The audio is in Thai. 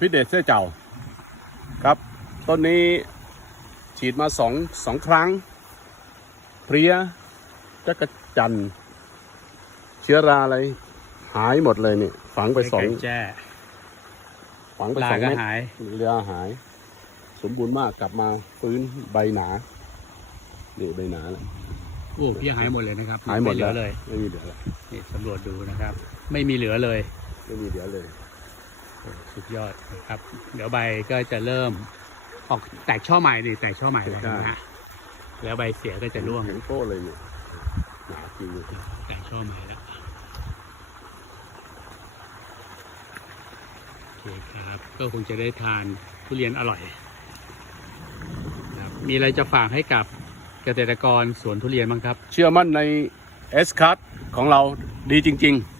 ภิเดชเสื้อเจ้าครับต้นนี้ฉีดมาสองสองครั้ง เพลียจักระจันทร์เชื้อราอะไร หายหมดเลยนี่ฝังไปสองไก่แจ้ฝังไปลาสองก็เม็ดหายเรือหาย สมบูรณ์มากกลับมาฟื้นใบหนานี่ใบหนาแล้วโอ้พี่หายหมดเลยนะครับหายหมดไเหลืแล้อวเลยไม่มีเหลือแล้วนี่สำรวจดูนะครับ ไม่มีเหลือเลย ไม่มีเหลือเลยโอ้ สุดยอดนะครับ เดี๋ยวใบก็จะเริ่มออกแตกช่อใหม่ดิแตกช่อใหม่เลยนะฮะแล้วใบเสียก็จะร่วงแข็งโต้เลยเนี่ยหนาจริงเลยแตกช่อใหม่แล้วโอเคครับ ก็คงจะได้ทานทุเรียนอร่อยครับมีอะไรจะฝากให้กับเกษตรกรสวนทุเรียนบ้างครับ เชื่อมั่นในเอสคัของเราดีจริง ๆ